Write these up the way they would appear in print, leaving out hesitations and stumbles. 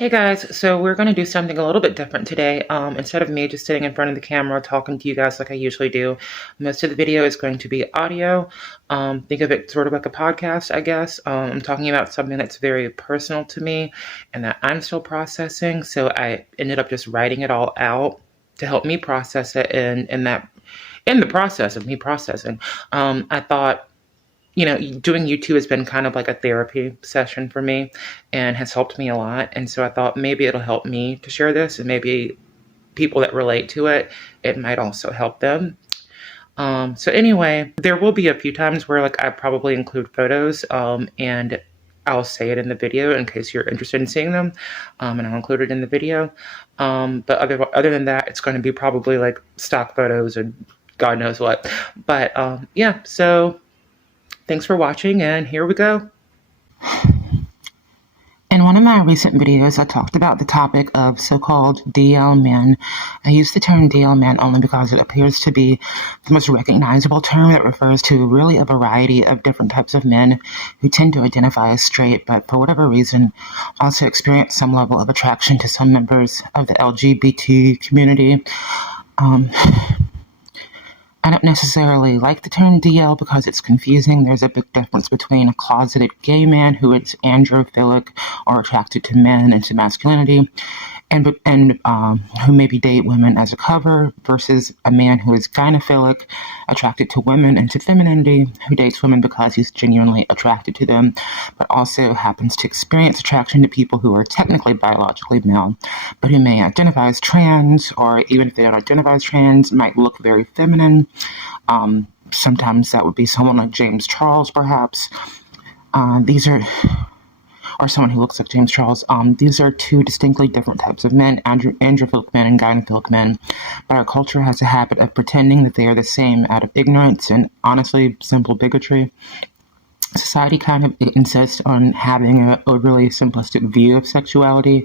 Hey guys, so we're going to do something a little bit different today. Instead of me just sitting in front of the camera talking to you guys like I usually do, most of the video is going to be audio. Think of it sort of like a podcast, I guess. I'm talking about something that's very personal to me and that I'm still processing. So I ended up just writing it all out to help me process it. And in the process of me processing, I thought, doing YouTube has been kind of like a therapy session for me and has helped me a lot. And so I thought maybe it'll help me to share this, and maybe people that relate to it, it might also help them. So anyway, there will be a few times where like I probably include photos, and I'll say it in the video in case you're interested in seeing them, and I'll include it in the video. But other than that, it's going to be probably like stock photos and God knows what. But yeah, so thanks for watching, and here we go. In one of my recent videos, I talked about the topic of so-called DL men. I use the term DL men only because it appears to be the most recognizable term that refers to really a variety of different types of men who tend to identify as straight, but for whatever reason also experience some level of attraction to some members of the LGBT community. I don't necessarily like the term DL because it's confusing. There's a big difference between a closeted gay man who is androphilic or attracted to men and to masculinity, and who maybe date women as a cover, versus a man who is gynophilic, attracted to women and to femininity, who dates women because he's genuinely attracted to them, but also happens to experience attraction to people who are technically biologically male, but who may identify as trans, or even if they don't identify as trans, might look very feminine. Sometimes that would be someone like James Charles, perhaps. Or someone who looks like James Charles. These are two distinctly different types of men, androphilic men and gynophilic men. But our culture has a habit of pretending that they are the same out of ignorance and honestly simple bigotry. Society kind of insists on having a overly simplistic view of sexuality,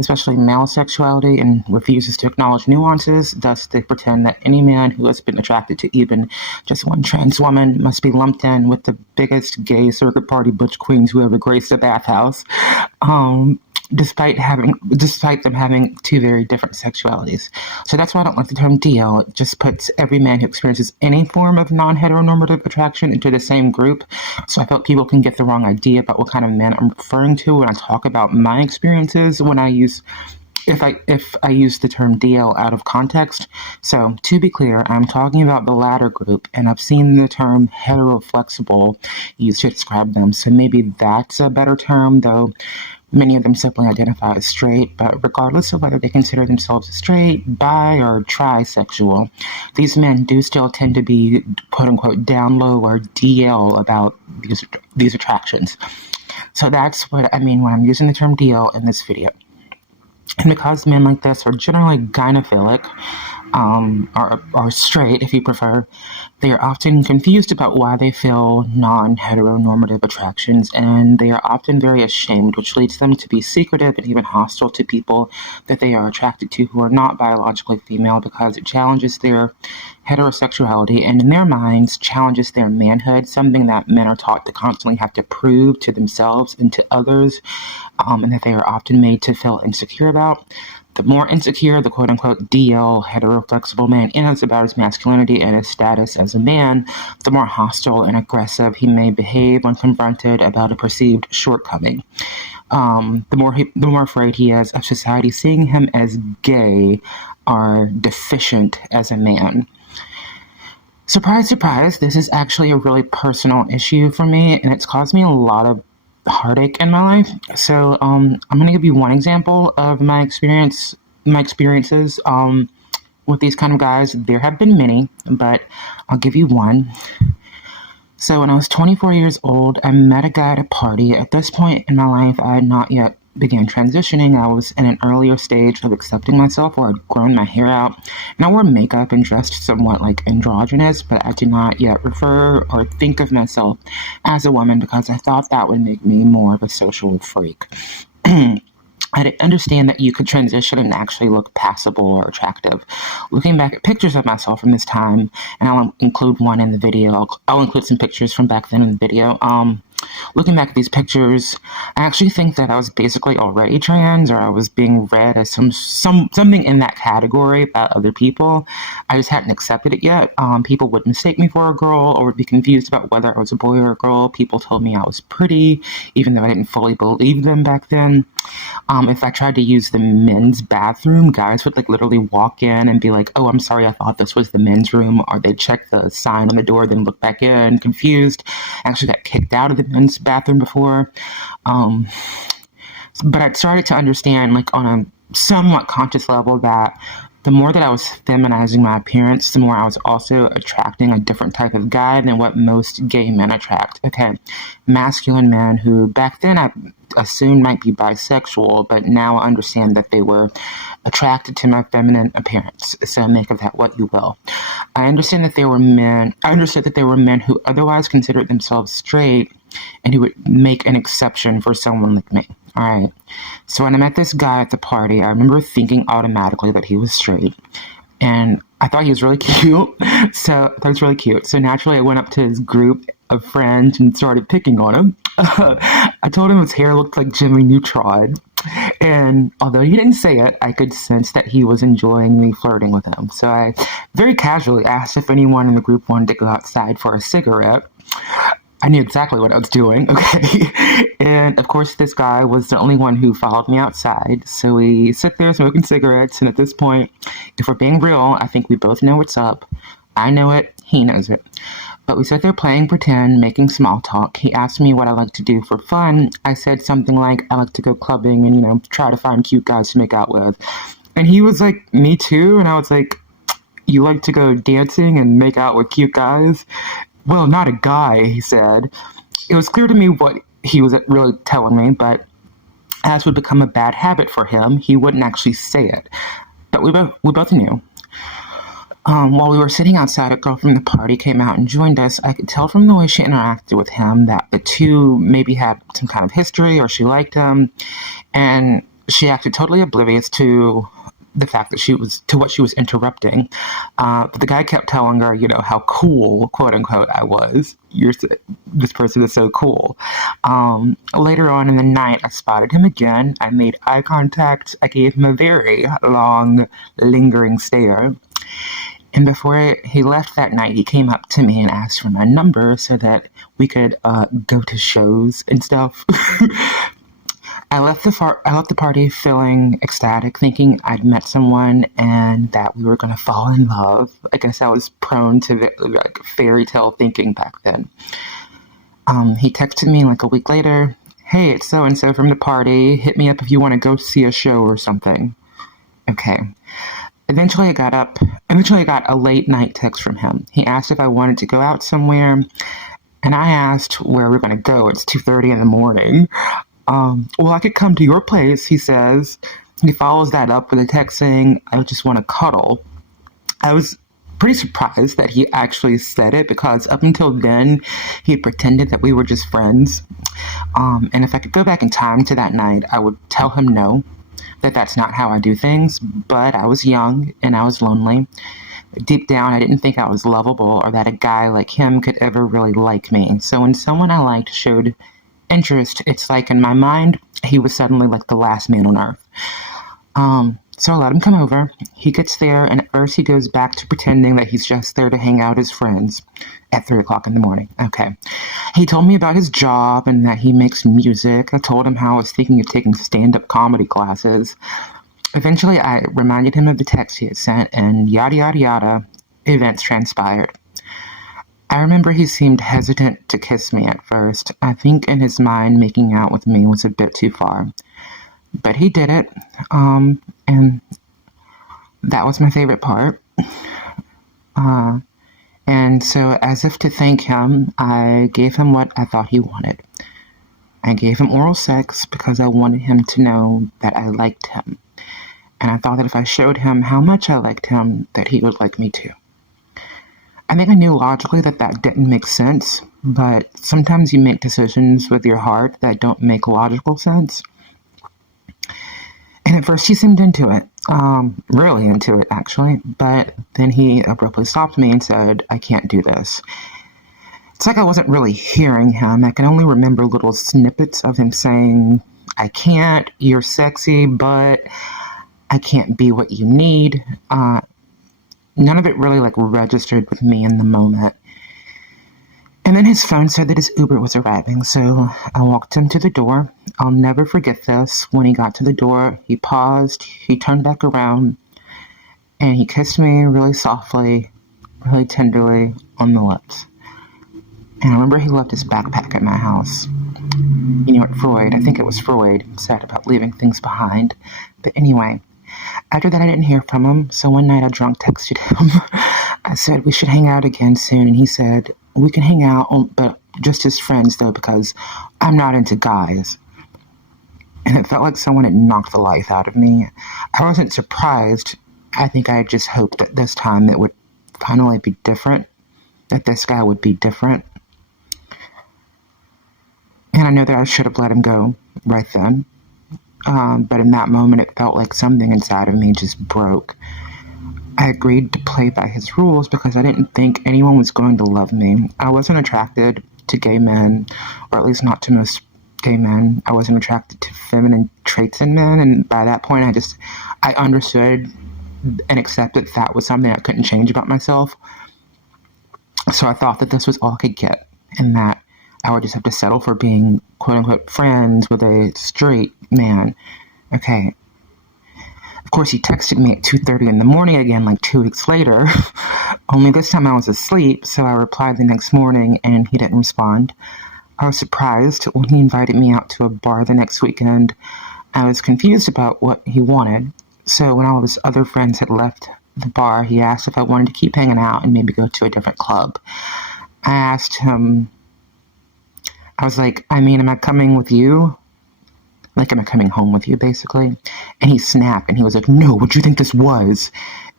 especially male sexuality, and refuses to acknowledge nuances. Thus, they pretend that any man who has been attracted to even just one trans woman must be lumped in with the biggest gay circuit party butch queens who ever graced a bathhouse. Despite them having two very different sexualities. So that's why I don't like the term DL. It just puts every man who experiences any form of non-heteronormative attraction into the same group. So I felt people can get the wrong idea about what kind of men I'm referring to when I talk about my experiences if I use the term DL out of context. So to be clear, I'm talking about the latter group, and I've seen the term heteroflexible used to describe them. So maybe that's a better term, though many of them simply identify as straight. But regardless of whether they consider themselves straight, bi, or trisexual, these men do still tend to be quote-unquote down low or DL about these attractions. So that's what I mean when I'm using the term DL in this video. And because men like this are generally gynophilic, or straight, if you prefer, they are often confused about why they feel non-heteronormative attractions, and they are often very ashamed, which leads them to be secretive and even hostile to people that they are attracted to who are not biologically female, because it challenges their heterosexuality and in their minds challenges their manhood, something that men are taught to constantly have to prove to themselves and to others, and that they are often made to feel insecure about. The more insecure the quote-unquote DL heteroflexible man is about his masculinity and his status as a man, the more hostile and aggressive he may behave when confronted about a perceived shortcoming. The more afraid he is of society seeing him as gay or deficient as a man. Surprise, surprise, this is actually a really personal issue for me, and it's caused me a lot of heartache in my life. So I'm going to give you one example of my experiences with these kind of guys. There have been many, but I'll give you one. So when I was 24 years old, I met a guy at a party. At this point in my life, I had not yet began transitioning. I was in an earlier stage of accepting myself, where I'd grown my hair out, and I wore makeup and dressed somewhat like androgynous, but I did not yet refer or think of myself as a woman because I thought that would make me more of a social freak. I didn't understand that you could transition and actually look passable or attractive. Looking back at pictures of myself from this time, and I'll include one in the video. I'll include some pictures from back then in the video. Looking back at these pictures, I actually think that I was basically already trans, or I was being read as something in that category by other people. I just hadn't accepted it yet. People would mistake me for a girl, or would be confused about whether I was a boy or a girl. People told me I was pretty, even though I didn't fully believe them back then. If I tried to use the men's bathroom, guys would like literally walk in and be like, "Oh, I'm sorry, I thought this was the men's room," or they'd check the sign on the door, then look back in, confused. I actually got kicked out of the men's bathroom before. Um, but I'd started to understand, like on a somewhat conscious level, that the more that I was feminizing my appearance, the more I was also attracting a different type of guy than what most gay men attract. Okay, masculine men who back then I assumed might be bisexual, but now I understand that they were attracted to my feminine appearance. So make of that what you will. I understood that they were men who otherwise considered themselves straight and who would make an exception for someone like me. All right. So when I met this guy at the party, I remember thinking automatically that he was straight. And I thought he was really cute. So naturally, I went up to his group of friends and started picking on him. I told him his hair looked like Jimmy Neutron. And although he didn't say it, I could sense that he was enjoying me flirting with him. So I very casually asked if anyone in the group wanted to go outside for a cigarette. I knew exactly what I was doing, okay? And of course, this guy was the only one who followed me outside. So we sit there smoking cigarettes. And at this point, if we're being real, I think we both know what's up. I know it. He knows it. But we sat there playing pretend, making small talk. He asked me what I like to do for fun. I said something like, I like to go clubbing and, try to find cute guys to make out with. And he was like, me too. And I was like, you like to go dancing and make out with cute guys? Well, not a guy, he said. It was clear to me what he was really telling me, but as would become a bad habit for him, he wouldn't actually say it. But we both knew. While we were sitting outside, a girl from the party came out and joined us. I could tell from the way she interacted with him that the two maybe had some kind of history or she liked him. And she acted totally oblivious to the fact that what she was interrupting. But the guy kept telling her, how cool, quote unquote, I was. This person is so cool. Later on in the night, I spotted him again. I made eye contact. I gave him a very long, lingering stare. And before he left that night, he came up to me and asked for my number so that we could go to shows and stuff. I left the party feeling ecstatic, thinking I'd met someone and that we were going to fall in love. I guess I was prone to fairy tale thinking back then. He texted me like a week later, "Hey, it's so-and-so from the party. Hit me up if you want to go see a show or something." Okay. Eventually I got a late night text from him. He asked if I wanted to go out somewhere, and I asked where we're going to go. It's 2:30 in the morning. Well, I could come to your place, he says. He follows that up with a text saying, "I just want to cuddle." I was pretty surprised that he actually said it, because up until then, he pretended that we were just friends. And if I could go back in time to that night, I would tell him no, that's not how I do things. But I was young and I was lonely. Deep down, I didn't think I was lovable or that a guy like him could ever really like me. So when someone I liked showed interest, it's like in my mind, he was suddenly like the last man on earth. So I let him come over. He gets there, and at first he goes back to pretending that he's just there to hang out with his friends at 3 o'clock in the morning. Okay. He told me about his job and that he makes music. I told him how I was thinking of taking stand-up comedy classes. Eventually, I reminded him of the text he had sent, and yada, yada, yada, events transpired. I remember he seemed hesitant to kiss me at first. I think in his mind, making out with me was a bit too far. But he did it, and that was my favorite part. And so, as if to thank him, I gave him what I thought he wanted. I gave him oral sex because I wanted him to know that I liked him. And I thought that if I showed him how much I liked him, that he would like me too. I think I knew logically that didn't make sense, but sometimes you make decisions with your heart that don't make logical sense. And at first he seemed into it, really into it actually, but then he abruptly stopped me and said, I can't do this. It's like I wasn't really hearing him. I can only remember little snippets of him saying, I can't, you're sexy, but I can't be what you need. None of it really registered with me in the moment. And then his phone said that his Uber was arriving, so I walked him to the door. I'll never forget this. When he got to the door, he paused, he turned back around, and he kissed me really softly, really tenderly on the lips. And I remember he left his backpack at my house. You know what I think it was Freud, said about leaving things behind. But anyway, after that I didn't hear from him, so one night I drunk texted him. I said we should hang out again soon, and he said, we can hang out, but just as friends though, because I'm not into guys. And it felt like someone had knocked the life out of me. I wasn't surprised. I think I had just hoped that this time it would finally be different, that this guy would be different. And I know that I should have let him go right then. But in that moment, it felt like something inside of me just broke. I agreed to play by his rules because I didn't think anyone was going to love me. I wasn't attracted to gay men, or at least not to most gay men. I wasn't attracted to feminine traits in men, and by that point, I understood and accepted that was something I couldn't change about myself. So I thought that this was all I could get, and that I would just have to settle for being quote-unquote friends with a straight man. Okay. Of course, he texted me at 2:30 in the morning again, 2 weeks later. Only this time I was asleep, so I replied the next morning, and he didn't respond. I was surprised when he invited me out to a bar the next weekend. I was confused about what he wanted. So when all of his other friends had left the bar, he asked if I wanted to keep hanging out and maybe go to a different club. I asked him, I was like, am I coming with you? Am I coming home with you, basically? And he snapped, and he was like, no, what do you think this was?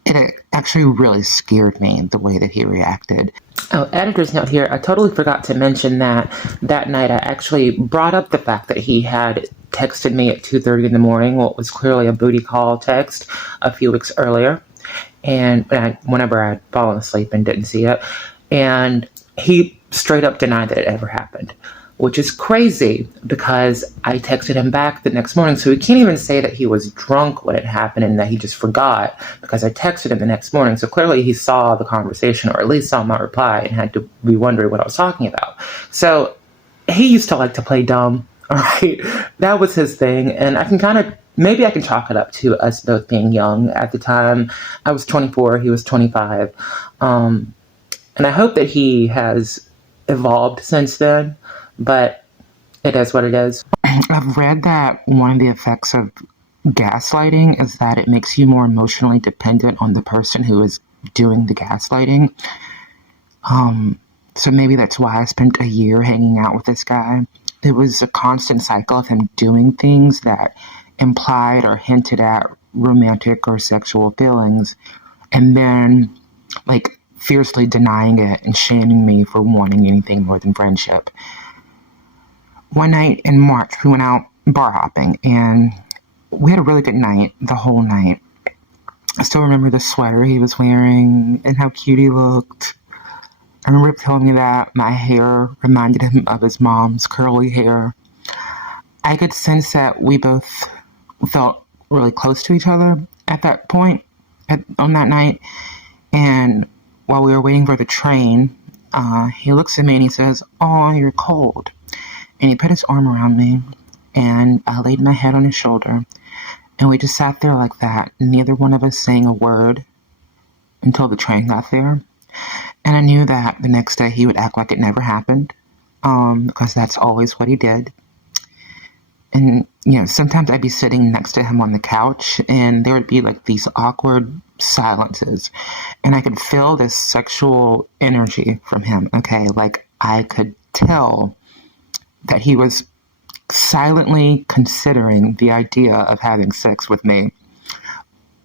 It actually really scared me, the way that he reacted. Oh, editor's note here. I totally forgot to mention that night I actually brought up the fact that he had texted me at 2:30 in the morning, what was clearly a booty call text a few weeks earlier. And whenever I'd fallen asleep and didn't see it. And he straight up denied that it ever happened, which is crazy because I texted him back the next morning. So he can't even say that he was drunk when it happened and that he just forgot, because I texted him the next morning. So clearly he saw the conversation, or at least saw my reply, and had to be wondering what I was talking about. So he used to like to play dumb. All right. That was his thing. And I can maybe I can chalk it up to us both being young at the time. I was 24, he was 25. And I hope that he has evolved since then. But it is what it is. I've read that one of the effects of gaslighting is that it makes you more emotionally dependent on the person who is doing the gaslighting. So maybe that's why I spent a year hanging out with this guy. It was a constant cycle of him doing things that implied or hinted at romantic or sexual feelings, and then fiercely denying it and shaming me for wanting anything more than friendship. One night in March, we went out bar hopping, and we had a really good night, the whole night. I still remember the sweater he was wearing and how cute he looked. I remember him telling me that my hair reminded him of his mom's curly hair. I could sense that we both felt really close to each other at that point, on that night. And while we were waiting for the train, he looks at me and he says, "Oh, you're cold." And he put his arm around me, and I laid my head on his shoulder, and we just sat there like that, neither one of us saying a word until the train got there. And I knew that the next day he would act like it never happened, because that's always what he did. And, sometimes I'd be sitting next to him on the couch, and there would be these awkward silences, and I could feel this sexual energy from him, okay? I could tell that he was silently considering the idea of having sex with me,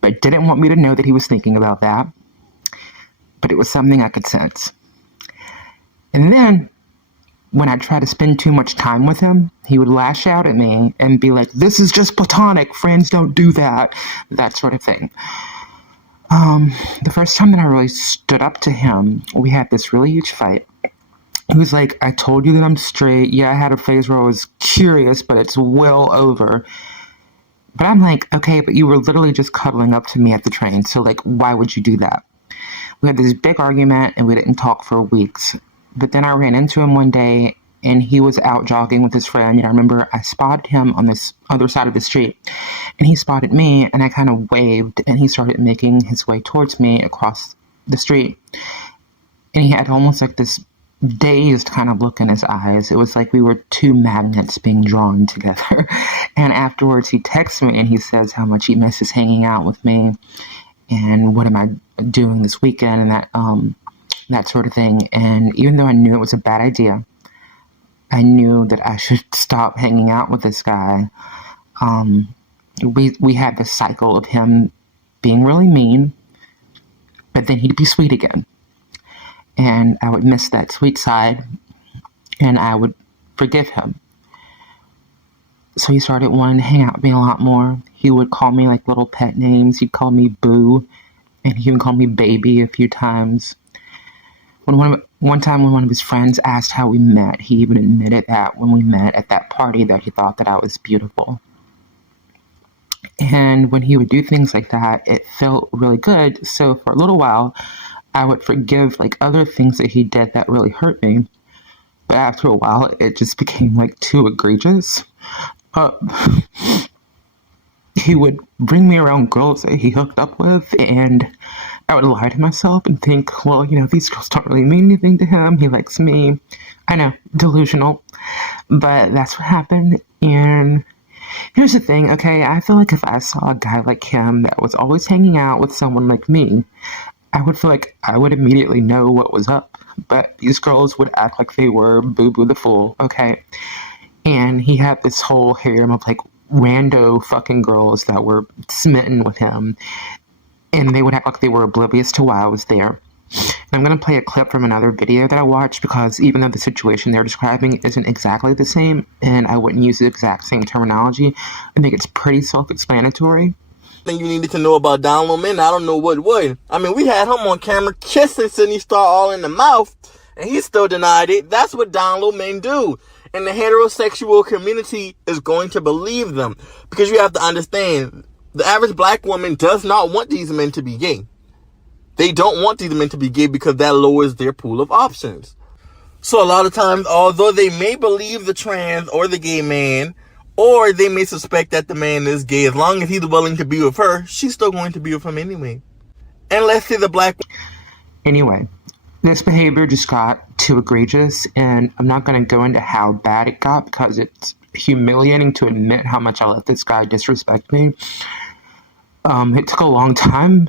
but didn't want me to know that he was thinking about that. But it was something I could sense. And then when I try to spend too much time with him, he would lash out at me and be like, "This is just platonic. Friends don't do that." That sort of thing. The first time that I really stood up to him, we had this really huge fight. He was like, "I told you that I'm straight. Yeah, I had a phase where I was curious, but it's well over." But I'm like, okay, but you were literally just cuddling up to me at the train. So, like, why would you do that? We had this big argument and we didn't talk for weeks. But then I ran into him one day and he was out jogging with his friend. And I remember I spotted him on this other side of the street and he spotted me and I kind of waved and he started making his way towards me across the street. And he had almost like this dazed kind of look in his eyes. It was like we were two magnets being drawn together. And afterwards he texts me and he says how much he misses hanging out with me and what am I doing this weekend and that sort of thing. And even though I knew it was a bad idea, I knew that I should stop hanging out with this guy. We had this cycle of him being really mean, but then he'd be sweet again. And I would miss that sweet side, and I would forgive him. So he started wanting to hang out with me a lot more. He would call me like little pet names. He'd call me Boo, and he even called me Baby a few times. One time when one of his friends asked how we met, he even admitted that when we met at that party that he thought that I was beautiful. And when he would do things like that, it felt really good. So for a little while, I would forgive like other things that he did that really hurt me. But after a while, it just became like too egregious. He would bring me around girls that he hooked up with, and I would lie to myself and think, well, these girls don't really mean anything to him. He likes me. I know, delusional. But that's what happened. And here's the thing, okay? I feel like if I saw a guy like him that was always hanging out with someone like me, I would feel like I would immediately know what was up. But these girls would act like they were Boo Boo the Fool, okay? And he had this whole harem of like rando fucking girls that were smitten with him. And they would act like they were oblivious to why I was there. And I'm going to play a clip from another video that I watched because even though the situation they're describing isn't exactly the same, and I wouldn't use the exact same terminology, I think it's pretty self-explanatory. Thing you needed to know about down low men, I don't know what would. I mean, we had him on camera kissing Sydney Star all in the mouth, and he still denied it. That's what down low men do. And the heterosexual community is going to believe them. Because you have to understand, the average black woman does not want these men to be gay. They don't want these men to be gay because that lowers their pool of options. So a lot of times, although they may believe the trans or the gay man, or they may suspect that the man is gay, as long as he's willing to be with her, she's still going to be with him anyway. And let's say the black... Anyway, this behavior just got too egregious, and I'm not going to go into how bad it got because it's humiliating to admit how much I let this guy disrespect me. It took a long time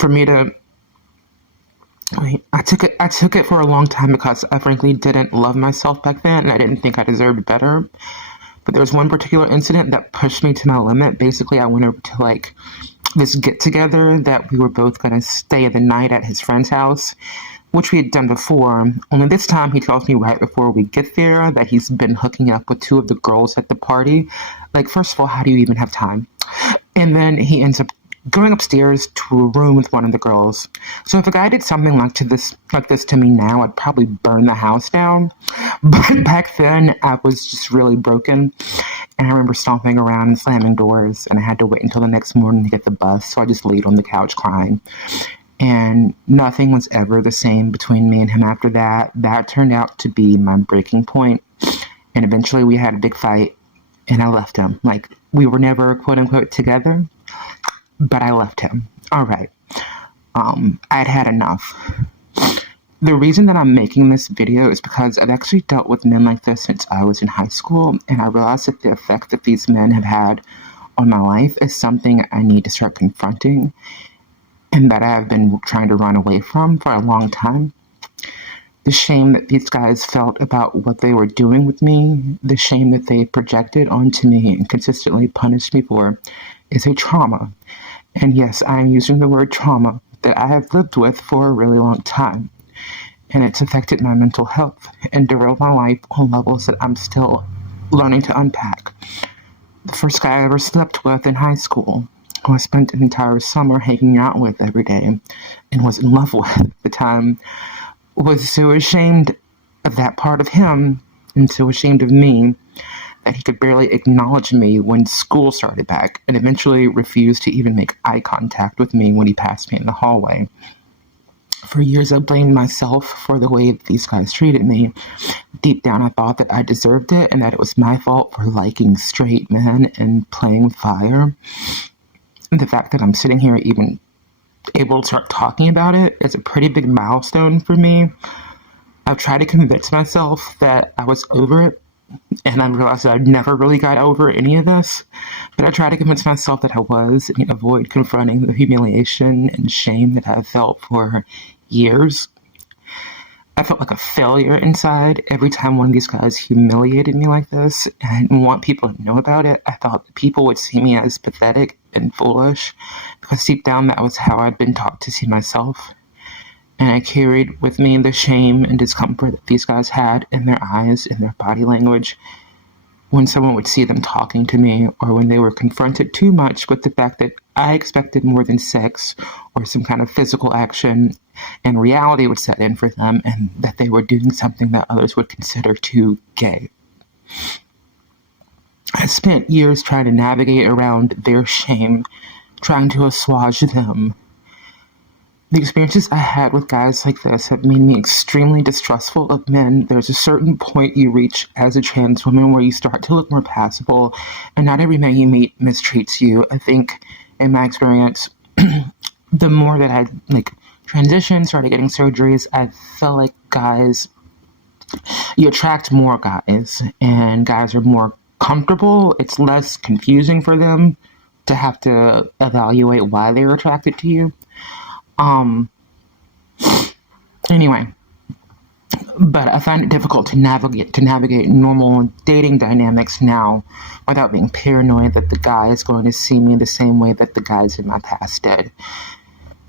for me to... I took it for a long time because I frankly didn't love myself back then and I didn't think I deserved better. But there was one particular incident that pushed me to my limit. Basically, I went over to like this get together that we were both going to stay the night at his friend's house, which we had done before. Only this time he tells me right before we get there that he's been hooking up with two of the girls at the party. Like, first of all, how do you even have time? And then he ends up going upstairs to a room with one of the girls. So if a guy did something like this to me now, I'd probably burn the house down. But back then, I was just really broken. And I remember stomping around and slamming doors, and I had to wait until the next morning to get the bus, so I just laid on the couch crying. And nothing was ever the same between me and him after that. That turned out to be my breaking point. And eventually we had a big fight, and I left him. Like, we were never, quote-unquote, together. But I left him. All right. I'd had enough. The reason that I'm making this video is because I've actually dealt with men like this since I was in high school, and I realized that the effect that these men have had on my life is something I need to start confronting, and that I've been trying to run away from for a long time. The shame that these guys felt about what they were doing with me, the shame that they projected onto me and consistently punished me for, is a trauma. And yes, I'm using the word trauma that I have lived with for a really long time. and it's affected my mental health and derailed my life on levels that I'm still learning to unpack. The first guy I ever slept with in high school, who I spent an entire summer hanging out with every day and was in love with at the time, was so ashamed of that part of him and so ashamed of me that he could barely acknowledge me when school started back, and eventually refused to even make eye contact with me when he passed me in the hallway. For years, I blamed myself for the way these guys treated me. Deep down, I thought that I deserved it and that it was my fault for liking straight men and playing with fire. And the fact that I'm sitting here even able to start talking about it is a pretty big milestone for me. I've tried to convince myself that I was over it, and I realized that I never really got over any of this. But I tried to convince myself that I was, and avoid confronting the humiliation and shame that I felt for years. I felt like a failure inside every time one of these guys humiliated me like this, and I didn't want people to know about it. I thought that people would see me as pathetic and foolish, because deep down that was how I'd been taught to see myself. And I carried with me the shame and discomfort that these guys had in their eyes, in their body language, when someone would see them talking to me, or when they were confronted too much with the fact that I expected more than sex or some kind of physical action, and reality would set in for them, and that they were doing something that others would consider too gay. I spent years trying to navigate around their shame, trying to assuage them. The experiences I had with guys like this have made me extremely distrustful of men. There's a certain point you reach as a trans woman where you start to look more passable, and not every man you meet mistreats you. I think, in my experience, the more that I transitioned, started getting surgeries, I felt like you attract more guys, and guys are more comfortable. It's less confusing for them to have to evaluate why they're attracted to you. Anyway, but I find it difficult to navigate normal dating dynamics now without being paranoid that the guy is going to see me the same way that the guys in my past did.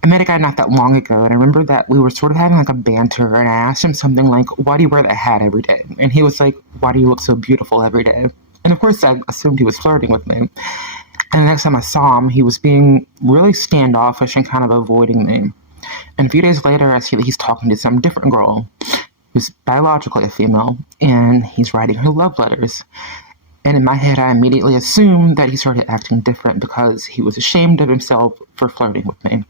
I met a guy not that long ago, and I remember that we were sort of having a banter, and I asked him something like, "Why do you wear that hat every day?" And he was like, "Why do you look so beautiful every day?" And of course I assumed he was flirting with me. And the next time I saw him, he was being really standoffish and kind of avoiding me. And a few days later, I see that he's talking to some different girl who's biologically a female, and he's writing her love letters. And in my head, I immediately assumed that he started acting different because he was ashamed of himself for flirting with me,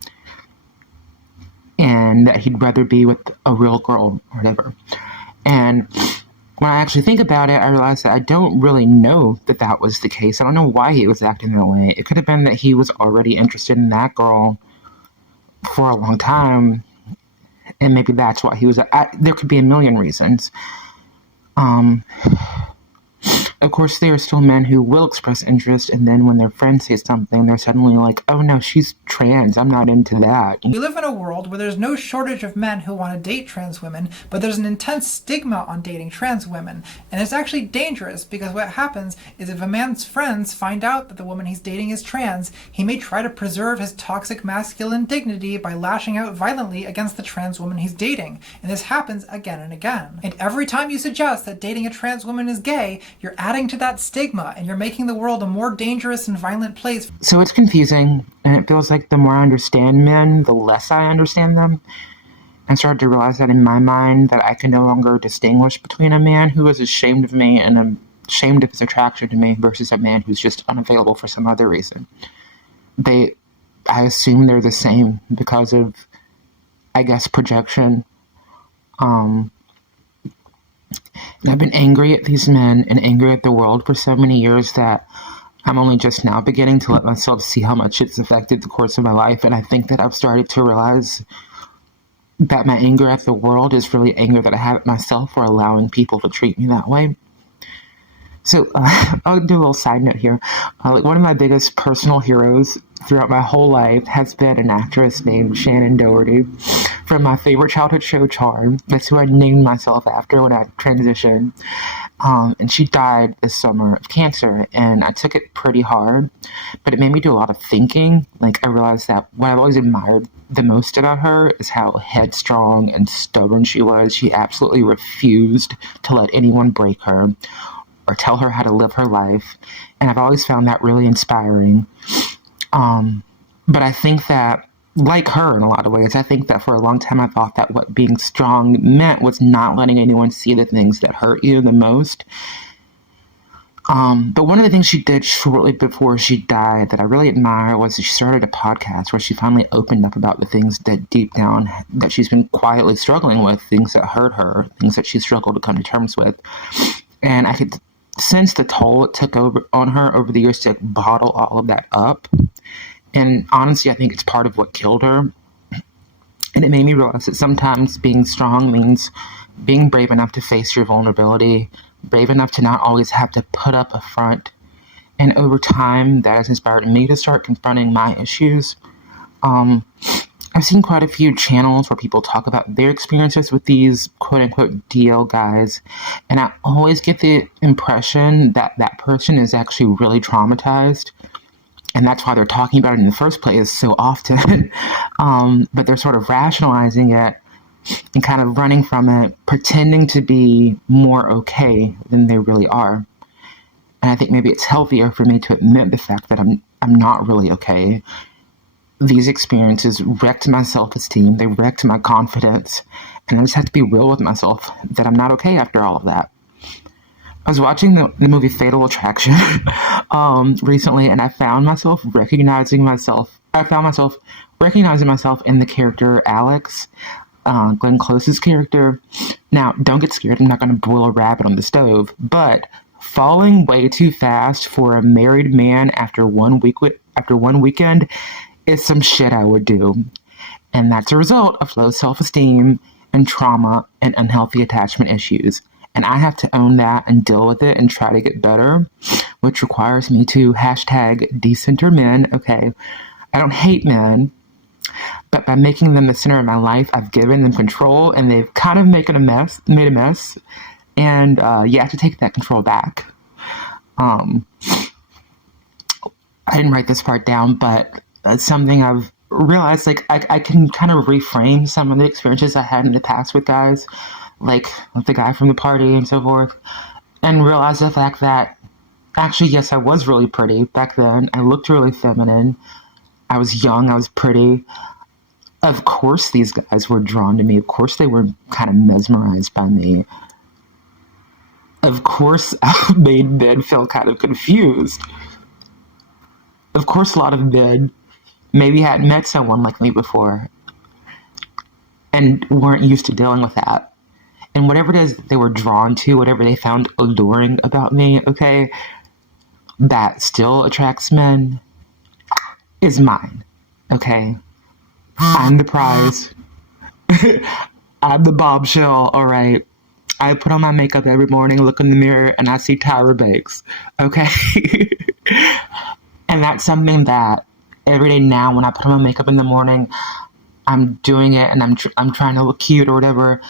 and that he'd rather be with a real girl or whatever. And when I actually think about it, I realize that I don't really know that that was the case. I don't know why he was acting that way. It could have been that he was already interested in that girl for a long time, and maybe that's why he was. There could be a million reasons. Of course, there are still men who will express interest, and then when their friend says something, they're suddenly like, "Oh no, she's trans. I'm not into that." We live in a world where there's no shortage of men who want to date trans women, but there's an intense stigma on dating trans women. And it's actually dangerous, because what happens is if a man's friends find out that the woman he's dating is trans, he may try to preserve his toxic masculine dignity by lashing out violently against the trans woman he's dating. And this happens again and again. And every time you suggest that dating a trans woman is gay, you're adding to that stigma, and you're making the world a more dangerous and violent place. So it's confusing, and it feels like the more I understand men, the less I understand them. I started to realize that in my mind that I can no longer distinguish between a man who is ashamed of me and ashamed of his attraction to me versus a man who's just unavailable for some other reason. I assume they're the same because of, I guess, projection. And I've been angry at these men and angry at the world for so many years that I'm only just now beginning to let myself see how much it's affected the course of my life. And I think that I've started to realize that my anger at the world is really anger that I have at myself for allowing people to treat me that way. So I'll do a little side note here. One of my biggest personal heroes throughout my whole life has been an actress named Shannon Doherty. from my favorite childhood show, Charm. That's who I named myself after when I transitioned. And she died this summer of cancer, and I took it pretty hard, but it made me do a lot of thinking. Like, I realized that what I've always admired the most about her is how headstrong and stubborn she was. She absolutely refused to let anyone break her or tell her how to live her life, and I've always found that really inspiring. But I think that, like her in a lot of ways, I think that for a long time I thought that what being strong meant was not letting anyone see the things that hurt you the most. But one of the things she did shortly before she died that I really admire was that she started a podcast where she finally opened up about the things that deep down that she's been quietly struggling with, things that hurt her, things that she struggled to come to terms with. And I could sense the toll it took on her over the years to bottle all of that up. And honestly, I think it's part of what killed her. And it made me realize that sometimes being strong means being brave enough to face your vulnerability, brave enough to not always have to put up a front. And over time, that has inspired me to start confronting my issues. I've seen quite a few channels where people talk about their experiences with these quote-unquote DL guys, and I always get the impression that that person is actually really traumatized. And that's why they're talking about it in the first place so often. But they're sort of rationalizing it and kind of running from it, pretending to be more okay than they really are. And I think maybe it's healthier for me to admit the fact that I'm not really okay. These experiences wrecked my self-esteem. They wrecked my confidence. And I just have to be real with myself that I'm not okay after all of that. I was watching the movie Fatal Attraction recently, and I found myself recognizing myself in the character Alex, Glenn Close's character. Now, don't get scared. I'm not going to boil a rabbit on the stove, but falling way too fast for a married man after one weekend is some shit I would do. And that's a result of low self-esteem and trauma and unhealthy attachment issues. And I have to own that and deal with it and try to get better, which requires me to #decenter men. Okay, I don't hate men, but by making them the center of my life, I've given them control, and they've kind of made a mess. And you have to take that control back. I didn't write this part down, but it's something I've realized, like, I can kind of reframe some of the experiences I had in the past with guys, like with the guy from the party and so forth, and realize the fact that actually, yes, I was really pretty back then. I looked really feminine. I was young. I was pretty. Of course, these guys were drawn to me. Of course, they were kind of mesmerized by me. Of course, I made men feel kind of confused. Of course, a lot of men maybe hadn't met someone like me before and weren't used to dealing with that. And whatever it is they were drawn to, whatever they found alluring about me, okay, that still attracts men, is mine, okay? I'm the prize. I'm the bombshell, all right? I put on my makeup every morning, look in the mirror, and I see Tyra Banks, okay? And that's something that every day now when I put on my makeup in the morning, I'm doing it and I'm trying to look cute or whatever.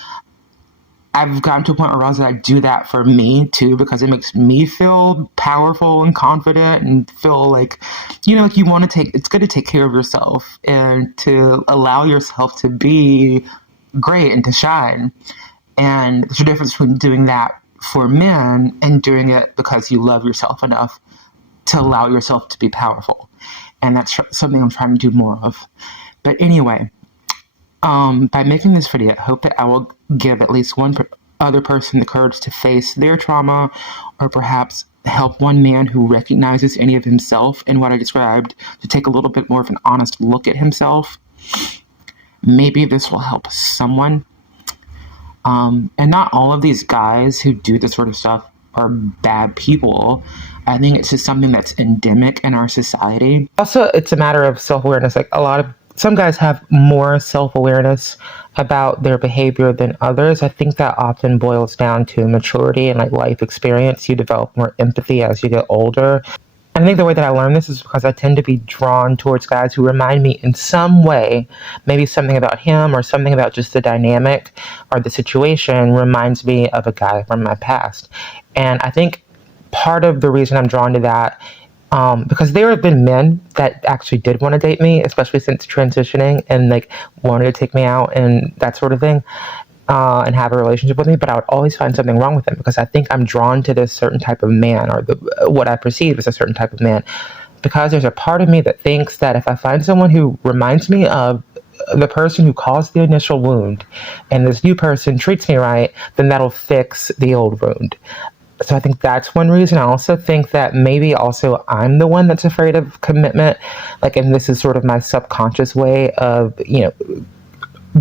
I've gotten to a point where I do that for me too, because it makes me feel powerful and confident and feel like, like you want to it's good to take care of yourself and to allow yourself to be great and to shine. And there's a difference between doing that for men and doing it because you love yourself enough to allow yourself to be powerful. And that's something I'm trying to do more of. But anyway, by making this video, I hope that I will give at least one other person the courage to face their trauma, or perhaps help one man who recognizes any of himself in what I described to take a little bit more of an honest look at himself. Maybe this will help someone. And not all of these guys who do this sort of stuff are bad people. I think it's just something that's endemic in our society. Also, it's a matter of self-awareness. Like, some guys have more self-awareness about their behavior than others. I think that often boils down to maturity and like life experience. You develop more empathy as you get older. And I think the way that I learned this is because I tend to be drawn towards guys who remind me in some way, maybe something about him or something about just the dynamic or the situation reminds me of a guy from my past. And I think part of the reason I'm drawn to that, because there have been men that actually did want to date me, especially since transitioning, and like wanted to take me out and that sort of thing, and have a relationship with me. But I would always find something wrong with them because I think I'm drawn to this certain type of man, or what I perceive as a certain type of man, because there's a part of me that thinks that if I find someone who reminds me of the person who caused the initial wound, and this new person treats me right, then that'll fix the old wound. So I think that's one reason. I also think that maybe also I'm the one that's afraid of commitment. Like, and this is sort of my subconscious way of,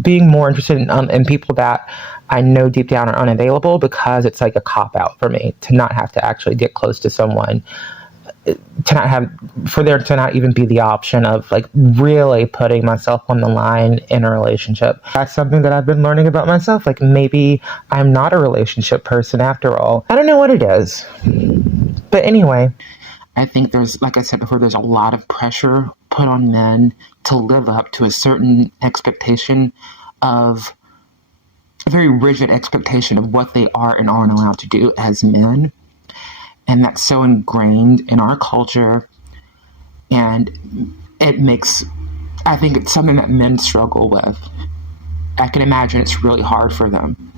being more interested in people that I know deep down are unavailable, because it's like a cop out for me to not have to actually get close to someone, to not have, for there to not even be the option of like really putting myself on the line in a relationship. That's something that I've been learning about myself. Like, maybe I'm not a relationship person after all. I don't know what it is. But anyway, I think there's, like I said before, there's a lot of pressure put on men to live up to a certain expectation of, a very rigid expectation of what they are and aren't allowed to do as men. And that's so ingrained in our culture. And it makes, I think it's something that men struggle with. I can imagine it's really hard for them.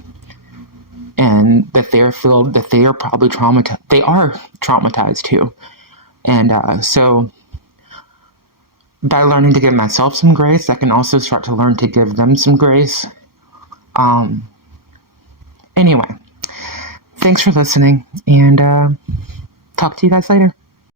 And that they are probably traumatized. They are traumatized too. And so by learning to give myself some grace, I can also start to learn to give them some grace. Anyway, thanks for listening, and talk to you guys later.